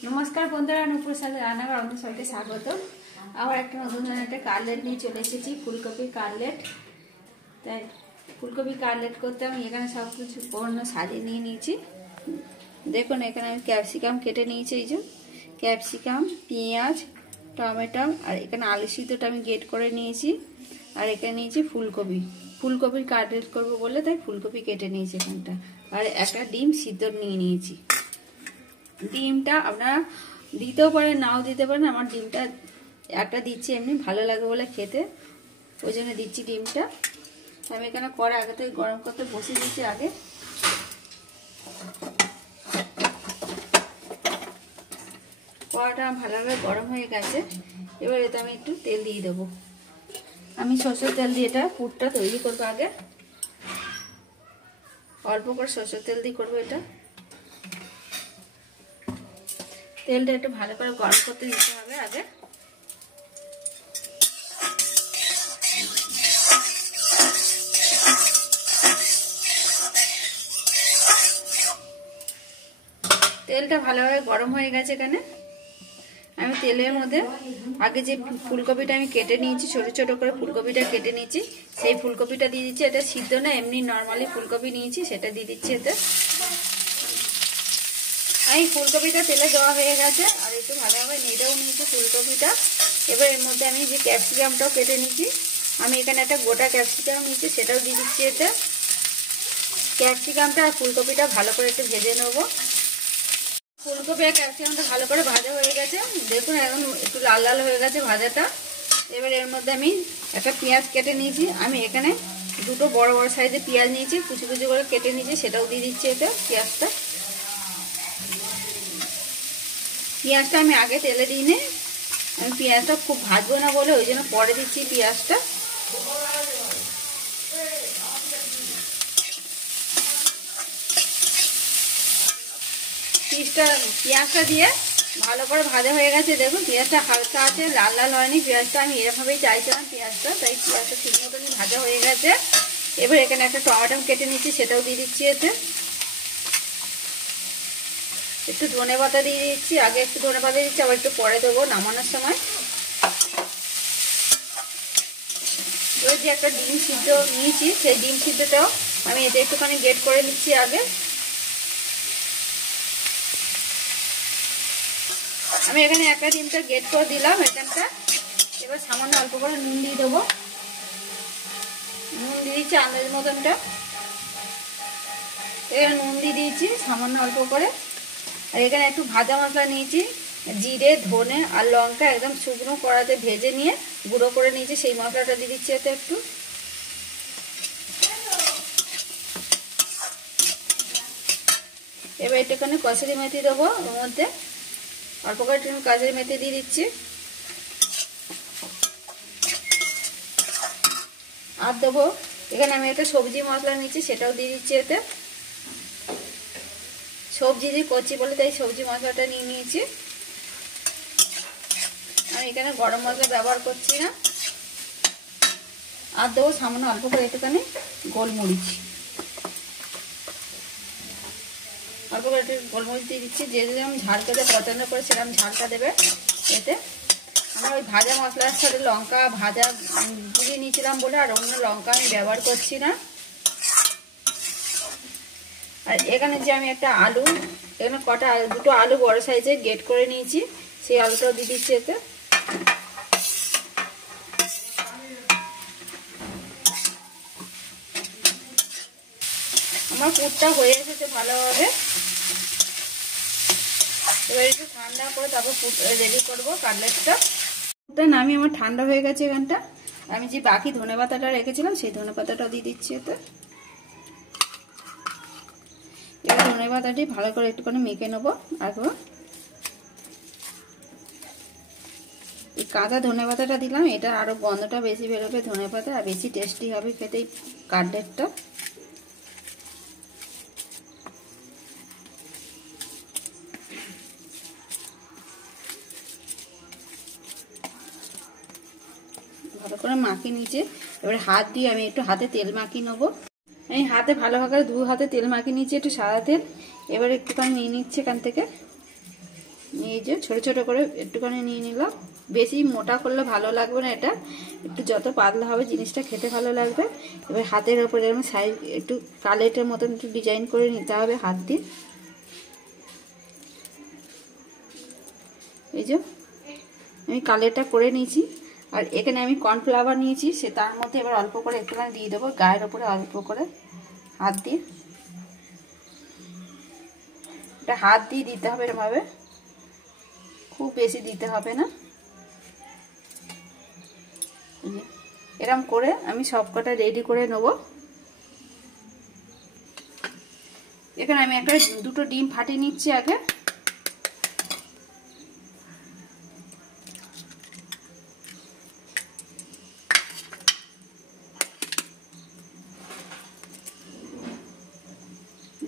নমস্কার বন্ধুরা, নুপুর সাথে রান্নাঘর আমাদের সবাইকে স্বাগত। আবার একটা নতুন একটা কাটলেট নিয়ে চলে এসেছি, ফুলকপির কাটলেট। তাই ফুলকপি কাটলেট করতে আমি এখানে সব কিছু পণ্য সাজিয়ে নিয়ে নিয়েছি। দেখুন এখানে আমি ক্যাপসিকাম কেটে নিয়েছি, এই যে ক্যাপসিকাম, পেঁয়াজ, টমেটো, আর এখানে আলু সিদ্ধটা আমি গ্রেট করে নিয়েছি। আর এখানে নিয়েছি ফুলকপি, ফুলকপির কাটলেট করবো বলে তাই ফুলকপি কেটে নিয়েছি এখানটা। আর একটা ডিম সিদ্ধ নিয়ে নিয়েছি। ডিমটা আপনারা দিতেও পারেন, নাও দিতে পারেন। আমার ডিমটা একটা দিচ্ছি এমনি ভালো লাগে বলে খেতে, ওই জন্য দিচ্ছি ডিমটা। আমি এখানে কড়া আগে থেকে গরম করতে বসিয়ে দিচ্ছি। আগে কড়াটা ভালোভাবে গরম হয়ে গেছে, এবার এতে আমি একটু তেল দিয়ে দেবো। আমি সরষের তেল দিয়ে এটা পুরটা তৈরি করবো। আগে অল্প করে সরষের তেল দিয়ে করবো এটা। তেলটা একটু ভালো করে গরম করতে দিতে হবে। আগে তেলটা ভালোভাবে গরম হয়ে গেছে। এখানে আমি তেলের মধ্যে আগে যে ফুলকপিটা আমি কেটে নিয়েছি, ছোট ছোট করে ফুলকপিটা কেটে নিয়েছি, সেই ফুলকপিটা দিয়ে দিচ্ছি। এটা সিদ্ধ না, এমনি নর্মালি ফুলকপি নিয়েছি, সেটা দিয়ে দিচ্ছি এতে। আমি ফুলকপিটা তেলে দেওয়া হয়ে গেছে, আর একটু ভালোভাবে নেড়েও নিয়েছি ফুলকপিটা। এবার এর মধ্যে আমি যে ক্যাপসিকামটাও কেটে নিয়েছি, আমি এখানে একটা গোটা ক্যাপসিকাম নিয়েছি, সেটাও দিয়ে দিচ্ছি এতে। ক্যাপসিকামটা আর ফুলকপিটা ভালো করে একটু ভেজে নেবো। ফুলকপি আর ক্যাপসিকামটা ভালো করে ভাজা হয়ে গেছে, দেখুন এখন একটু লাল লাল হয়ে গেছে ভাজাটা। এবার এর মধ্যে আমি একটা পেঁয়াজ কেটে নিয়েছি, আমি এখানে দুটো বড় বড় সাইজের পেঁয়াজ নিয়েছি, কুচি কুচি করে কেটে নিয়েছি, সেটাও দিয়ে দিচ্ছি এটা। পেঁয়াজটা আমি আগে তেলে দিই নি, আমি পেঁয়াজটা খুব ভাজবো না বলে ওই জন্য পরে দিচ্ছি পেঁয়াজটা। পেঁয়াজটা দিয়ে ভালো করে ভাজা হয়ে গেছে। দেখুন পেঁয়াজটা হালকা আছে, লাল লাল হয়নি পেঁয়াজটা। আমি এরকমভাবেই চাইছিলাম পেঁয়াজটা, তাই পেঁয়াজটা ঠিক মতনই ভাজা হয়ে গেছে। এবার এখানে একটা টমেটো কেটে নিচ্ছি, সেটাও দিয়ে দিচ্ছি এতে। একটু ধনেপাতা দিয়ে দিচ্ছি, আগে একটু ধনেপাতা দিচ্ছি, আবার একটু পরে দেবো নামানোর সময়। এবার যে একটা ডিম সিদ্ধ নিয়েছি, সেই ডিম সিদ্ধটাও আমি এতে একটুখানি গ্রেট করে নিচ্ছি আগে। আমি এখানে একটা ডিমটা গ্রেট করে দিলাম এখানটা। এবার সামান্য অল্প করে নুন দিয়ে দেবো, নুন দিয়ে দিচ্ছি আন্দাজ মতনটা। এখানে নুন দিয়ে দিয়েছি সামান্য অল্প করে। আর এখানে একটু ভাজা মশলা নিয়েছি, জিরে, ধনে আর লঙ্কা একদম শুকনো কড়াতে ভেজে নিয়ে গুঁড়ো করে নিয়েছি, সেই মশলাটা দিয়ে দিচ্ছি এতে একটু। এবার একটুখানি কসুরি মেথি দেবো ওর মধ্যে, অল্প করে একটু কসুরি মেথি দিয়ে দিচ্ছি। আর দেবো এখানে আমি একটা সবজি মশলা নিচ্ছি, সেটাও দিয়ে দিচ্ছি এতে। সবজি দিয়ে করছি বলে তাই সবজি মশলাটা নিয়ে নিয়েছি। আমি এখানে গরম মশলা ব্যবহার করছি না। আর দেবো সামান্য অল্প করে একটুখানি গোলমরিচ, অল্প করে একটু গোলমরিচ দিয়ে দিচ্ছি। যে যেরকম ঝাল খেতে পছন্দ করে সেরকম ঝালটা দেবে এতে। আমার ওই ভাজা মশলার সাথে লঙ্কা ভাজা গুঁড়িয়ে নিয়েছিলাম বলে আর অন্য লঙ্কা আমি ব্যবহার করছি না। আর এখানে যে আমি একটা আলু, এখানে দুটো আলু বড় সাইজে গ্রেট করে নিয়েছি, সেই আলুটাও দিয়ে দিচ্ছি এতে। আমার পুরটা হয়ে এসেছে ভালোভাবে। এবার একটু ঠান্ডা করে তারপর রেডি করবো কাটলেটটা। পুরটা নামিয়ে আমার ঠান্ডা হয়ে গেছে এখানটা। আমি যে বাকি ধনেপাতাটা রেখেছিলাম সেই ধনেপাতাটাও দিয়ে দিচ্ছি এতে। এবার ধনেপাতাটি ভালো করে একটুখানি মেখে নেবো। একবার এই কাঁচা ধনেপাতাটা দিলাম, এটা আরো গন্ধটা বেশি বেরোবে ধনেপাতা, আর বেশি টেস্টি হবে খেতে এই কাটলেটটা। ভালো করে মাখিয়ে নিয়েছে। এবার হাত দিয়ে আমি একটু হাতে তেল মাখিয়ে নেবো। আমি হাতে ভালোভাবে দু হাতে তেল মাখিয়ে নিচ্ছি, একটু সাদা তেল। এবার একটুখানি নিয়ে নিচ্ছি এখান থেকে, এই যে ছোট ছোট করে একটুখানি নিয়ে নিলাম। বেশি মোটা করলে ভালো লাগবে না, এটা একটু যত পাতলা হবে জিনিসটা খেতে ভালো লাগবে। এবার হাতের ওপরে এরকম সাইড একটু কালেটের মতন একটু ডিজাইন করে নিতে হবে হাত দিয়ে। এই যে আমি কালেরটা করে নিয়েছি। আর এখানে আমি কর্নফ্লাওয়ার নিয়েছি, সে তার মধ্যে এবার অল্প করে একটুখানি দিয়ে দেবো গায়ের ওপরে, অল্প করে হাত দিয়ে। এটা হাত দিয়ে দিতে হবে এরভাবে, খুব বেশি দিতে হবে না। এরকম করে আমি সবকটা রেডি করে নেব। এখানে আমি একটা দুটো ডিম ফাটিয়ে নিচ্ছি আগে।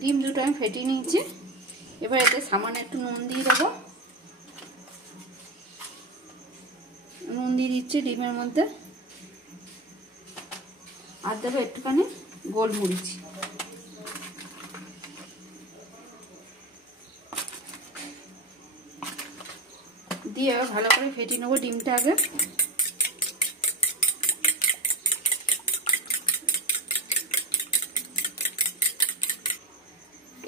ডিম দুটো আমি ফেটিয়ে নিচ্ছি। এবার এতে সামান্য একটু নুন দিয়ে দেবো। নুন দিয়ে দিচ্ছি ডিমের মধ্যে। আর দেবো একটুখানি গোলমরিচ। দিয়ে ভালো করে ফেটিয়ে নেবো ডিমটা আগে।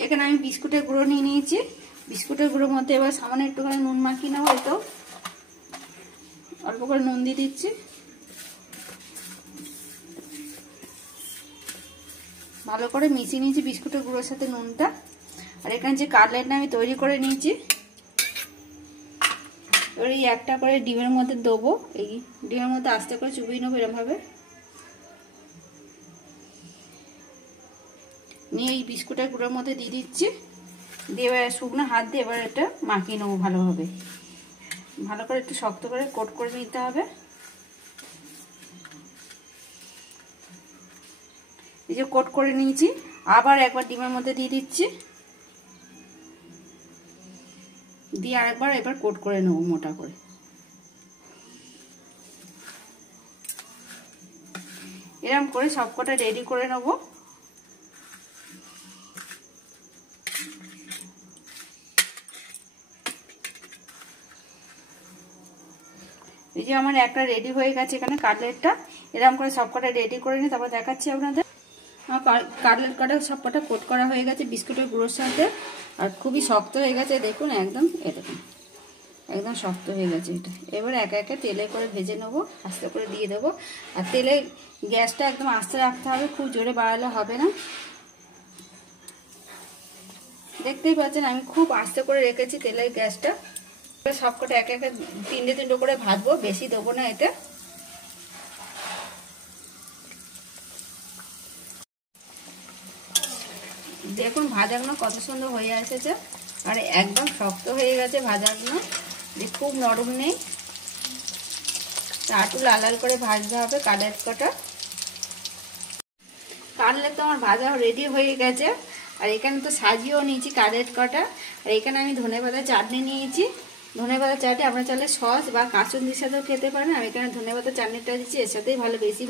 এখানে আমি বিস্কুটের গুঁড়ো নিয়ে নিয়েছি। বিস্কুটের গুঁড়োর মধ্যে এবার সামান্য একটুখানি নুন মাখিয়ে নেবো। হয়তো অল্প করে নুন দিয়ে দিচ্ছি। ভালো করে মিশিয়ে নিয়েছি বিস্কুটের গুঁড়োর সাথে নুনটা। আর এখানে যে কাটলেটটা আমি তৈরি করে নিয়েছি, এবার এই একটা করে ডিমের মধ্যে দেবো। এই ডিমের মধ্যে আস্তে করে চুবিয়ে নেবো এরমভাবে। নিয়ে এই বিস্কুটের গুঁড়োর মধ্যে দিয়ে দিচ্ছি। দিয়ে এবার শুকনো হাত দিয়ে এবার এটা মাখিয়ে নেবো ভালোভাবে। ভালো করে একটু শক্ত করে কোট করে নিতে হবে। এই যে কোট করে নিয়েছি, আবার একবার ডিমের মধ্যে দিয়ে দিচ্ছি। দিয়ে আরেকবার এবার কোট করে নেবো মোটা করে। এরকম করে সবকটা রেডি করে নেবো। এই যে আমার একটা রেডি হয়ে গেছে এখানে কাটলেটটা। এরকম করে সবকটা রেডি করে নিই, তারপর দেখাচ্ছি আপনাদের। আমার কাটলেট কটা সবকটা কোট করা হয়ে গেছে বিস্কুটের গুঁড়োর সাথে। আর খুবই শক্ত হয়ে গেছে দেখুন, একদম দেখুন একদম শক্ত হয়ে গেছে এটা। এবার একে একে তেলে করে ভেজে নেবো, আস্তে করে দিয়ে দেবো। আর তেলে গ্যাসটা একদম আস্তে রাখতে হবে, খুব জোরে বাড়ালে হবে না। দেখতেই পাচ্ছেন আমি খুব আস্তে করে রেখেছি তেলের গ্যাসটা। সবকটা একে একে তিনটে তিনটে করে ভাজবো, বেশি দেবো না এতে। দেখুন ভাজাগুলো কত সুন্দর হয়ে এসেছে। আর একদম শক্ত হয়ে গেছে ভাজাগুলো, খুব নরম নেই। একটু লাল লাল করে ভাজতে হবে কাটলেট কটা। কাটলেট তো আমার ভাজা রেডি হয়ে গেছে। আর এখানে তো সাজিয়েও নিয়েছি কাটলেট কটা। আর এখানে আমি ধনেপাতা চাটনি নিয়েছি। ধনেপাতা চাটনি আপনার চাইলে সস বা কাঁচুন্দির সাথেও খেতে পারেন। আমি এখানে ধনেপাতা চাটনিটা দিচ্ছি, এর সাথেই বেশি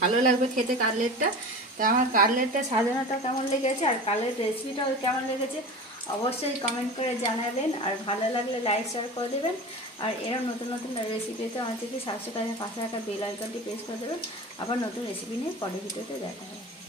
ভালো লাগবে খেতে কাটলেটটা। তা আমার কাটলেটটা সাজানোটা কেমন লেগেছে আর কাটলেট রেসিপিটাও কেমন লেগেছে অবশ্যই কমেন্ট করে জানাবেন। আর ভালো লাগলে লাইক শেয়ার করে দেবেন। আর এরকম নতুন নতুন রেসিপিতে আমার থেকে সাবস্ক্রাইব পাশে রাখা বেল আইকনটি প্রেস করে দেবেন। আবার নতুন রেসিপি নিয়ে পরের ভিডিওতে দেখা হবে।